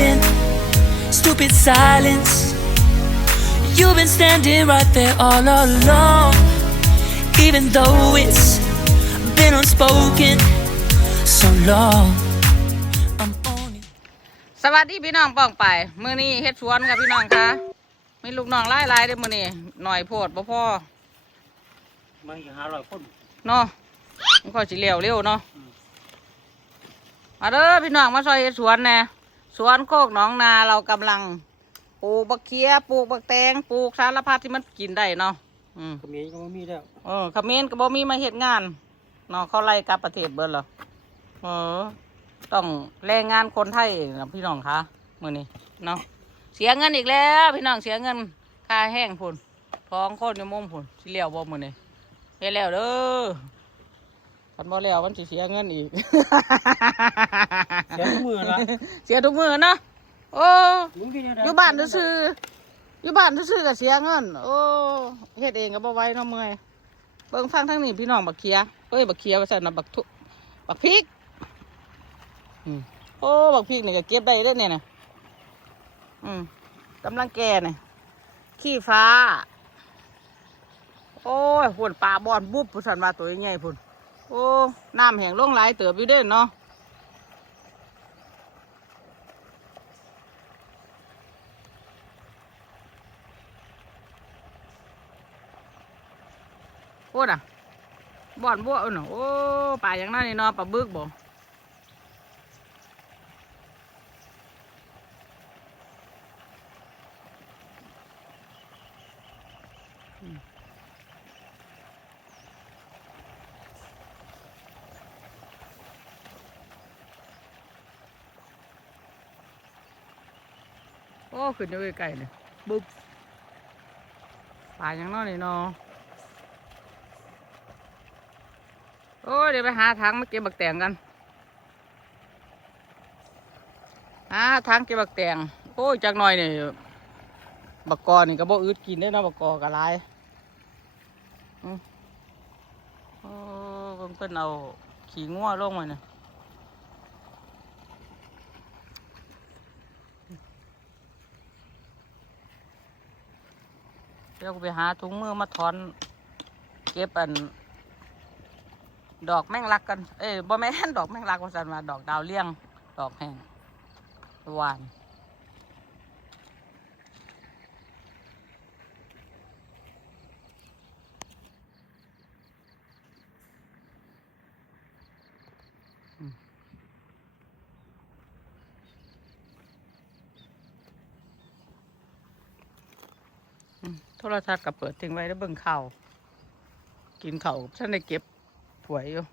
been stupid silence. You've been standing right there all along, even though it's been unspoken so long. I'm only สวัสดีพี่น้องป้องไปมื้อนี้เฮ็ดสวนค่ะพี่น้องคะมีลูกน้องหลายหลายๆเด้อมื้อนี้หน่อยโพดบ่พอมันหาร้อยคนเนาะมันก็สิเร็วเร็วเนาะมาเด้อพี่น้องมาซอยเฮ็ดสวนแหน่ สวนโคกหนองนาเรากำลังปลูกบักเขียปลูกบักแตงปลูกสารพัดที่มันกินได้เนาะอืมก็มีก็บ่มีแล้วเออเขมรก็บ่มีมาเฮ็ดงานเนาะเขาไล่กลับประเทศเบิดเหรอเออ ต้องแรงงานคนไทยนะพี่น้องคะมื้อนี้เนาะเสียเงินอีกแล้ว พี่น้องเสียเงินค่าแห้งพุ่นท้องโคตรในมุมพุ่นสิเลี้ยวบ่มื้อนี้เฮ็ดแล้วเด้อ คันบ่แล้วมันสิเสียเงินอีก เสียทุกมือละเสียทุกมื้อเนาะโอ้มึงกินยังไงอยู่บ้านซื่อๆอยู่บ้านซื่อๆก็เสียเงิน โอ้เฮ็ดเองก็บ่ไหวเนาะเมื่อยเบิ่งฟังทางนี้พี่น้องบักเขียเอ้ยบักเขียว่าซั่นน่ะบักทุบักพริกอืมโอ้บักพริกนี่ก็เก็บได้เด้อเนี่ยนะอืมกำลังแก่เนี่ยขี้ฟ้า โอ้ยพุ่นปลาบอนบุบพุ่นสันว่าตัวใหญ่ๆพุ่น โอ้น้ำแห้งลงหลายเติบอยู่เด้อเนาะโอ้น่ะบ่อนบัวเน่ะโอ้ป่าอย่างนั้นนี่เนาะปลาบึกบ่อืม โอ้ขึ้นอยู่ไกลๆเลยบึบป่าอย่างนั้นนี่เนาะโอ้เดี๋ยวไปหาถังมาเก็บบักแตงกันหาถังเก็บบักแตงโอ้จักหน่อยนี่บักกอนี่ก็บ่อึดกินได้นะบักกอกะหลายอืมโอ้เพิ่นเอาขี้งัวลงมาเนี่ย เดี๋ยวกูไปหาถุงมือมาถอน เก็บอัน ดอกแมงลักกัน เอ้ยบ่แม่นดอกแมงลักว่าสันว่าดอกดาวเลี้ยง ดอกแห้งหวาน อืมอืมโท รทัศน์ก็เปิดทิ้งไว้แล้วเบิ่งข่าวกินข้าวฉันได้เก็บผวยอยู่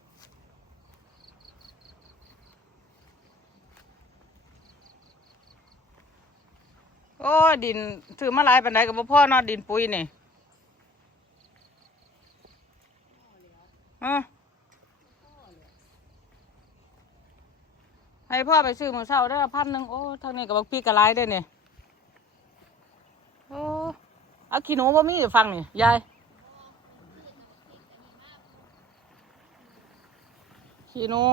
โอ้ดินถือมาลายปันไดกับพ่อนอดินปุยนี่ฮะให้พ่อไปซื้อมือเช้าได้พันหนึ่งโอ้ทางนี้กับพี่กระไรได้เนี่ย เอาขี้หนูบ่มีอยู่ฟังนี่ยายขี้หนู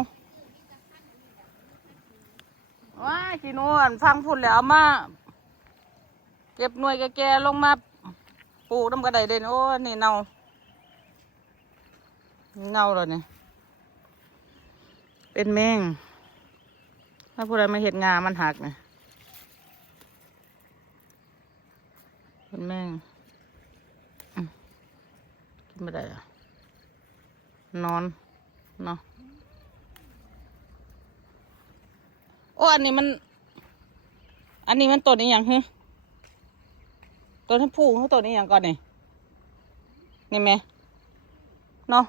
ว้าขี้หนูอันฟังพูดแล้วมาเก็บหน่วยแก่ๆลงมาปลูกน้ำกระไดเด่นโอ้นี่เน่าเน่าแล้วเนี่ยเป็นแมงถ้าผู้ใดมาเห็ดงามันหักเนี่ย เป็นแมงกินไม่ได้อะนอนเนาะโอ้อันนี้มัน อันนี้มันต้นนี้ยังฮึต้นที่พูเขาต้นนี้ยังก่อนนี่นี่ไหมเนาะ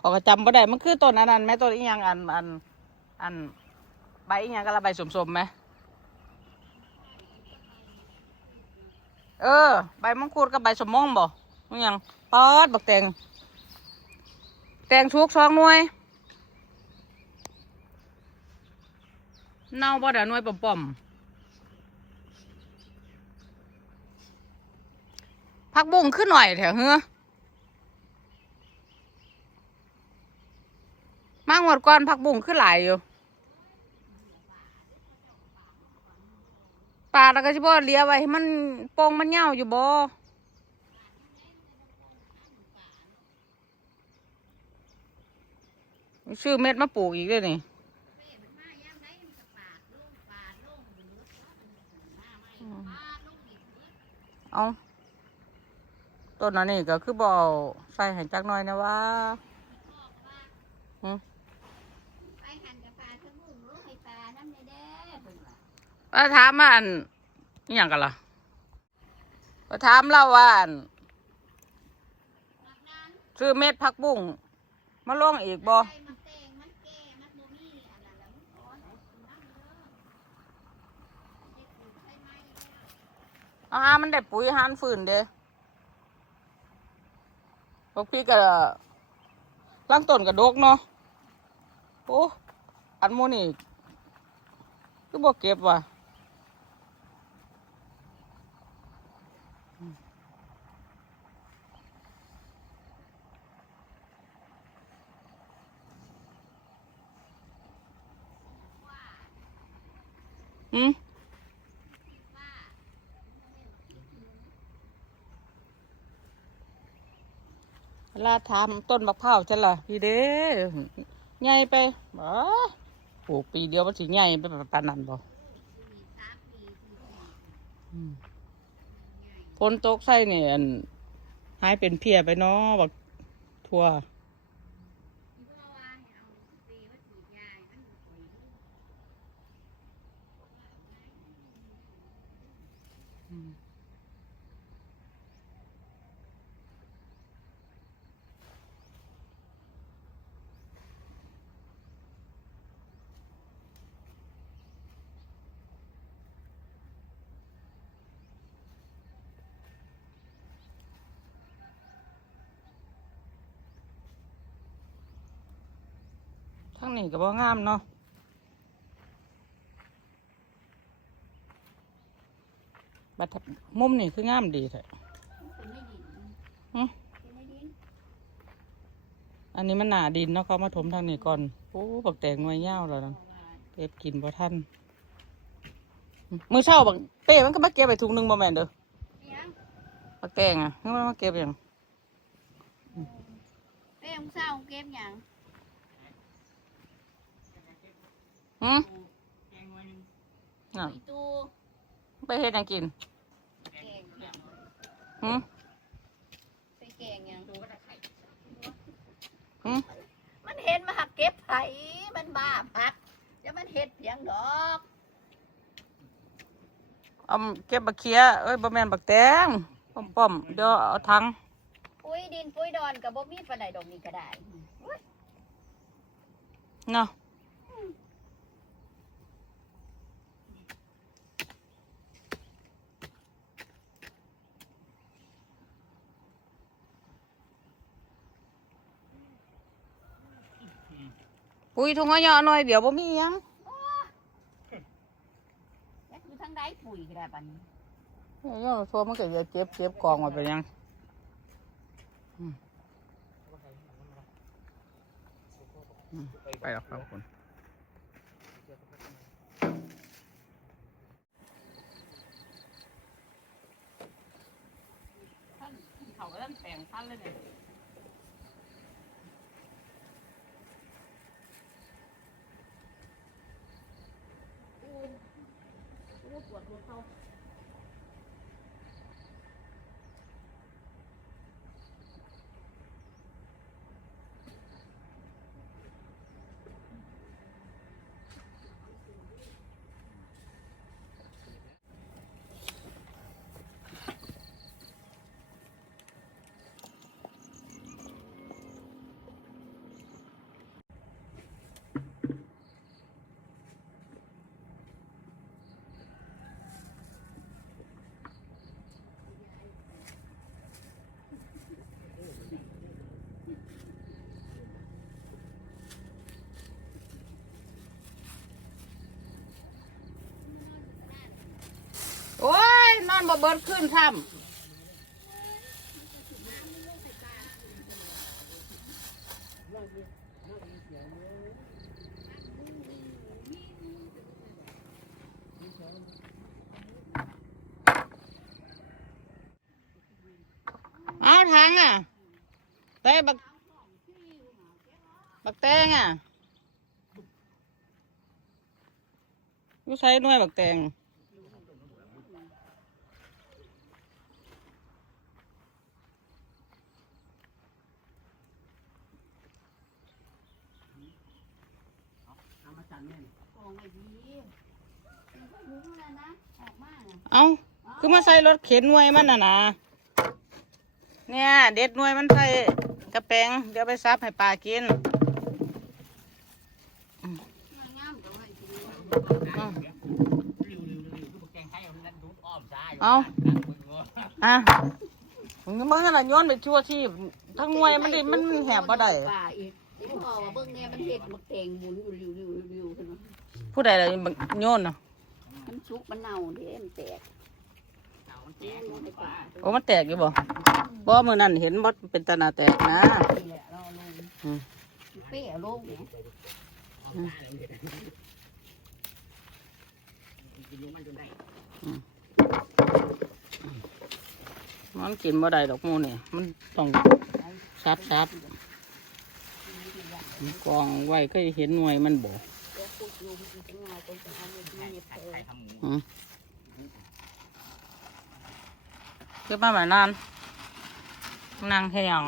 ขอกระจำบ่ได้มันคือต้นอันนั้นไหมต้นนี้ยังอันอันอันใบอีหยังกะละใบสมๆไหม เออ ใบมังคุดกับใบสมมองบ่มันยังปอดบักแตงแตงชุกสองหน่วย เน่าบ่เดี๋ยวหน่วยป่อมๆพักบุ้งขึ้นหน่อยแถวเฮ้อมางวดก่อนพักบุ้งขึ้นหลายอยู่ ลาแล้วก็สิบ่เลียไว้ให้มันโป่งมันเหย้าอยู่บ่ชื่อเม็ดมาปลูกอีกด้วยนี่เอาต้นนั้นนี่ก็คือบ่อใส่ให้จักหน่อยนะว่าหืม ไปหันกับปลาทั้งหมู่รู้ให้ปลาน้ำในเด้อเพิ่นว่า ว่าถามว่าอันนี่ยังกันล่ะว่าถามเราว่าอันซื้อเม็ดผักบุ้งมาลงอีกบ่ไปมันแตงมันแก่มันบ่มีอันนั้นแล้วมันเอาน้ำเด้อเด็กอยู่ใช่ไหามันได้ปุ๋ยหานฝืนเด้พวกพี่ก็ล่างต้นกระดกเนาะ โอ้ อันโมนี่คือบ่เก็บว่ะ อืมเวลาทำต้นมะพร้าวใช่ล่ะพี่เด้ใหญ่ไปบ่ปลูกปีเดียวมันสิใหญ่ไปปานนั้นบ่อืมฝนตกใส่เนี่ยหายเป็นเพียไปเนาะบักทั่ว ทั้งนี้ก็บ่งามเนาะบัดทับมุมนี่คืองามดีแท้เป็นไม่ดินหึเป็นไม่ดินอันนี้มันหนาดินเนาะเขามาถมทางนี้ก่อน โอ้บักแตงหน่วยยาวแล้วนะเก็บกินบ่ทันมือเช้าบักเป้มันก็มาเก็บไปถุงหนึงบ่แม่นเด้อยังบักแตงอะมันมาเก็บหยังเป้งเศร้าเก็บหยัง หืมน่ะอีตูไปเฮ็ดหยังกินแกงหยังหืมไปแกงหยังหืมมันเห็นมาหักเก็บไผมันบ้าพักจะมันเฮ็ดหยังดอกเอาเก็บบักเขียเอ้ยบ่แม่นบักแตงป้อมๆเดี๋ยวเอาถังปุ้ยดินปุ้ยดอนกับบ่มีปานใดดอกนี้ก็ได้เนาะ ปุ๋ยถุงย่อหน่อยเดี๋ยวบ่มีหยังยักอยู่ทางใดปุ๋ยก็ได้บัดนี้ย่อโซมันก็จะเก็บเก็บกองไว้เป็นหยังอืมอืมไปหรอกครับคุณท่านเขาก็ท่านแต่งท่านเลยเนี่ย โอนบ่เบิดขึ้นค่ำเอาทางอะเต้บักบักแตงอะกูใช้หน่วยบักเตง กองไว้ดีมันก็หุงแล้วนะ ออกมาน่ะเอาคือมาใส่รถเข็นหน่วยมันน่ะนะเนี่ย เด็ดหน่วยมันใส่กระแปงเดี๋ยวไปซับให้ปลากินมางามก็ไว้ดีอืมริวริวริวคือแกงไข่มันดูดอ้อมซ้ายเอาอะมึงมึงน่ะโย้อนไปชั่วที่ทั้งหน่วยมันดิมันแหบบ่ได้ป่าอีกที่พ่ อว่าเบิ่งแน่มันเฮ็ดมักแตงหมุนอยู่ริวริวริวริวขึ้นมาผู้ใดล่ะโย้อนน่ะมันสุกมันเน่าเด้มันแตกแตกลงไปป่าโอ้มันแตกอยู่บ่บ่มื้อนั้นเห็นบ่เป็นตาหนาแตกนะ นี่แหละเราลงอืม เป้ลงเนี่ยมันกินบ่ได้ดอกหมูนี่มันต้องซัดซัด กองไว้ก็เห็นหน่วยมันบ่เดี๋ยวพูดอยู่มันจะง่ายตรงจะเอาเม็ดไม้เนี่ยเผลออืมเก็บมาแบบนั้นนั่งให้หยัง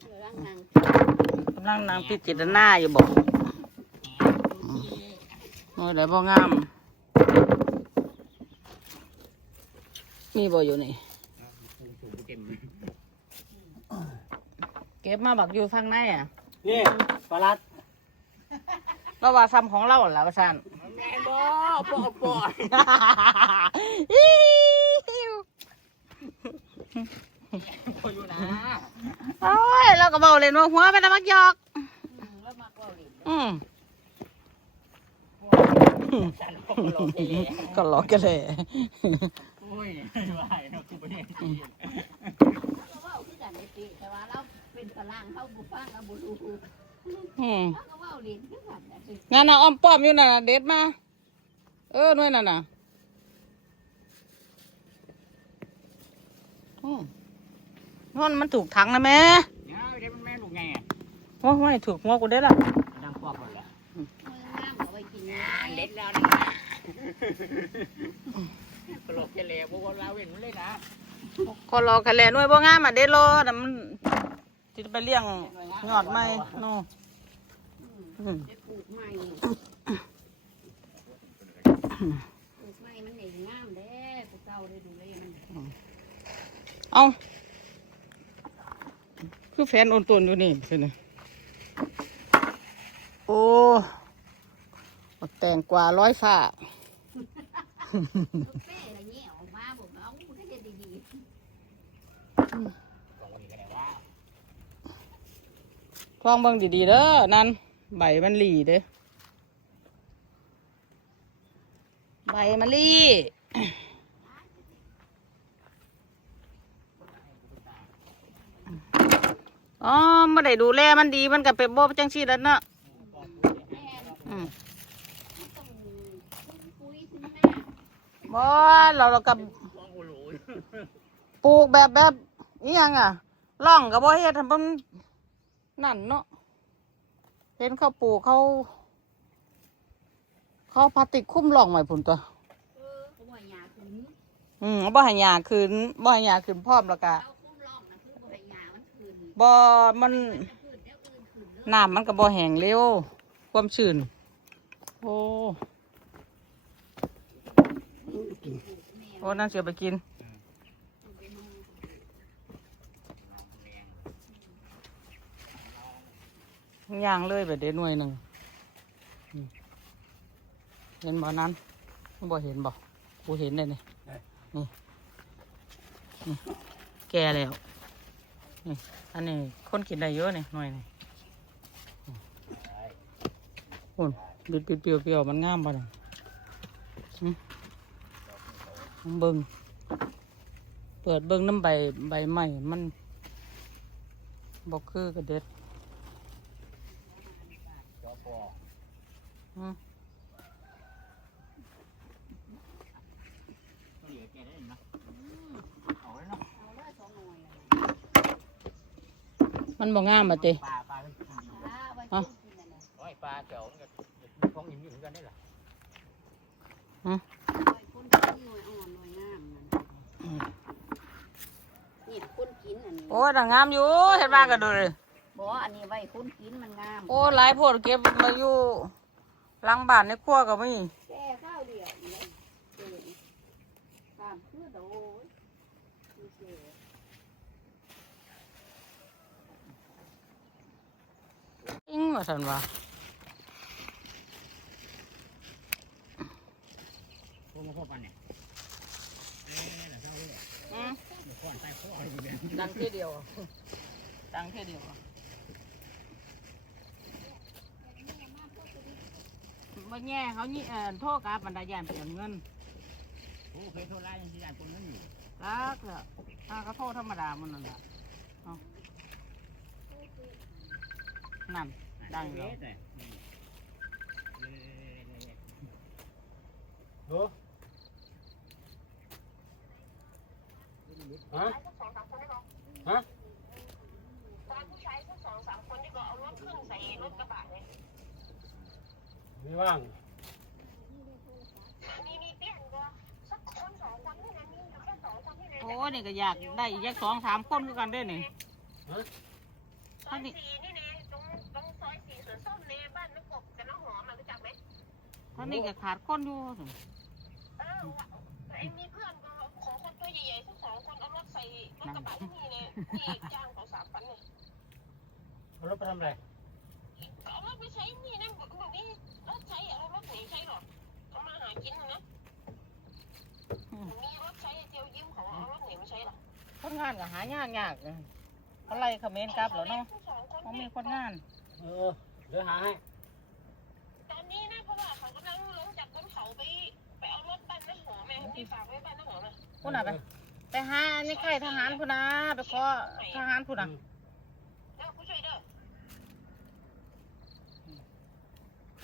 เดี๋ยวร่างนางกำลังนั่งพิจารณาอยู่บ่หน่วยไหนบ่งาม มีบ่อยู่นี่ เก็บมาบักอยู่ข้างในอะนี่ปลาลัดก็ว่าซ้ำของเราแหละว่าซั่นแม่บ่ปอปอเขาอยู่นะโอ้ยเราก็บอกเลยว่าหัวเป็นตะมักหยอกแล้วมากว่าเลยอืมฉันก็รอเองก็หลอกกันเลยโอ้ยว่าไอ้เราคือประเด็น ก็ว่าคือกันได้ติแต่ว่าเราเป็ นฝรั่งเขาบุฟังเราบุรู้อืมเขาก็ว่าเรียนคือกันนะสิงานน่ะอ้อมป้อมอยู่น่ะเด็ดมา เออหน่วยนั่นน่ะอืมนอนมันถูกถังนะแม่เนี่ยเดี๋ยวมันแม่ลูกไงโอ้ยถูกหัวกูได้ละดังปอบหมดแล้วมือน้ำเอาไว้กินนะเล็ดแล้วนะกระโหลกจะเหลวพวกเราเห็นมันเลยนะคนรอกันแหละหน่วยบ่งามอะเด็ดรอแต่มัน จะไปเลี้ยงยอดไม้โน่อืมได้ปลูกใหม่ปลูกใหม่มันเองงามเด้ปลูกเก่าได้ดูแลมันเอาคือแฟนโอนตนอยู่นี่สินะโอ้แต่งกว่าร้อยฝ้าเป้อะไรเงี้ยออกมาบอกเอาก็เฮ็ดดี คลองเบิ่งดีๆเด้อนั่นใบมันหลีเด้อใบมันหลีอ๋อไม่ได้ดูแลมันดีมันก็เป็นบ่จังซี่แล้วเนาะๆแม่อืมมันต้องปุ๋ยถึงหน้าบ่เราเรากับปลูกแบบแบบอีหยังอะร่องกับบ่เฮ็ดให้มัน นั่นเนาะเห็นเขาปลูกเขา เขาพลาสติกคลุ้มร่องไว้พุ่นตัวเออเขาบ่ให้ยาขึ้นอืมบ่ให้หญ้าขึ้นบ่ให้หญ้าขึ้นพร้อมแล้วก็เอาคุ้มร่องนะคือบ่ให้ยามันขึ้นบ่มันจะขึ้นแล้วอื่นขึ้นเลยน้ำมันก็บ่แห้งเร็วความชื้นโอ้โอ้นั่นเสียไปกิน ย่างเลยแบบเด็หน่วยหนึ่งอืมเห็นบ่นั้นบ่เห็นบ่กูเห็นเลยนี่นี่นี่แก่แล้วนี่อันนี้คนกินได้เยอะนี่หน่วยนี่หุ่นบิดบิดเปรี้ยวเปรี้ยวมันงามป่ะน่ะอืมเบิ่งเปิดเบิ่งน้ำใบใบใหม่มันบ่คือกระเด็ด อืม เหลือแกได้เนาะเอาไว้เนาะเอาเลยมันบ่งามอะติปลาปลาเป็นอ่าไว้กินกินนั่นน่ะโอ้ยปลาเจ๋วมันก็ของหิมอยู่เหมือนกันนี่แหละไว้คนกินหน่วยอ่อนหน่วยงามนั่นน่ะนี่คนกินอันนี้โอ้ยแต่งามอยู่เห็นบ้านก็ดูเลยบ่อันนี้ไว้คนกินมันงาม โอ้หลายโพดเก็บมาอยู่ หลังบ้านในครัวก็มีแก่ข้าวเดียวนี่แหละเออตามเพื่อโดยดูสิอิงว่าสันว่าพวกมาพบกันเนี่ยเอ๊ะเดี๋ยวเท่านี้แหละอืมเดี๋ยวก่อนใต้ข้ออยู่เนี่ย ดังเท่เดียวดังเท่เดียว บ่แย่เขานี่เออโทษกับบรรดาญาติเสียเงินโอ้เคยโทษไล่ยังสิยายคนนั้นอยู่รักเหรอถ้าก็โทษธรรมดามันนั่นแหละนั่นดังเหรอโอ้ฮะฮะตอนผู้ชายสักสองสามคนที่ก็เอารถเครื่องใส่รถกระบะเลย ไม่ว่างโอ้นี่ก็อยากได้อีกจักสองสามคนคือกันเด้อนี่ฮะท่านี้นี่นี่ตรงตรงซอยสีสวนส้มในบ้านน้ำกบกับน้ำหอมอะรู้จักไหมท่านี้ก็ขาดคนอยู่เออไอ้มีเพื่อนก็ขอคนตัวใหญ่ๆสักสองคนเอารถใส่รถกระบะที่นี่เนี่ยที่จ้างเขาสามพันเนี่ยเอารถไปทำอะไรเอารถไปใช้ ใช้เอารถไหนใช้หรอเขามาหากินนะมีรถใช้เจียวยิ้มเขาเอารถไหนมาใช้หรอคนงานก็หายากยากเลยเขาไล่เขมรกลับแล้วเนาะสองคนเขามีคนงาน เออเดี๋ยวหาให้ตอนนี้นะเพราะว่าเขากำลังลงจากบนเขาไปไปเอารถบ้านน้ำหอมแม่ที่ฝากไว้บ้านน้ำหอมอะพุ่นน่ะไปไปหาในค่ายทหารพุ่นนะไปขอทหารพุ่นน่ะ เด้อผู้ช่วยเด้อ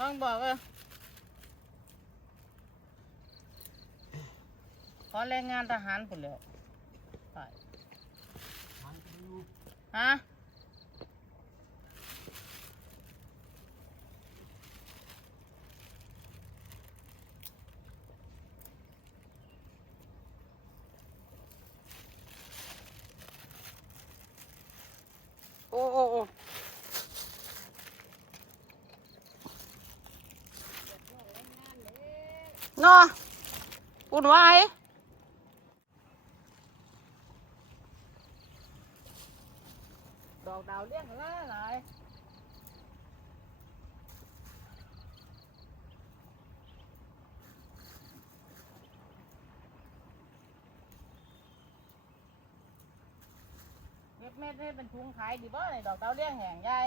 ต้องบอกว่าขอแรงงานทหารพุ่นแล้วไปฮะ เนาะอุ่นวายดอกดาวเลี้ยงหลายหลายเม็ดเม็ดให้เป็นถุงขายดีบ่ในดอกดาวเลี้ยงแห้งยาย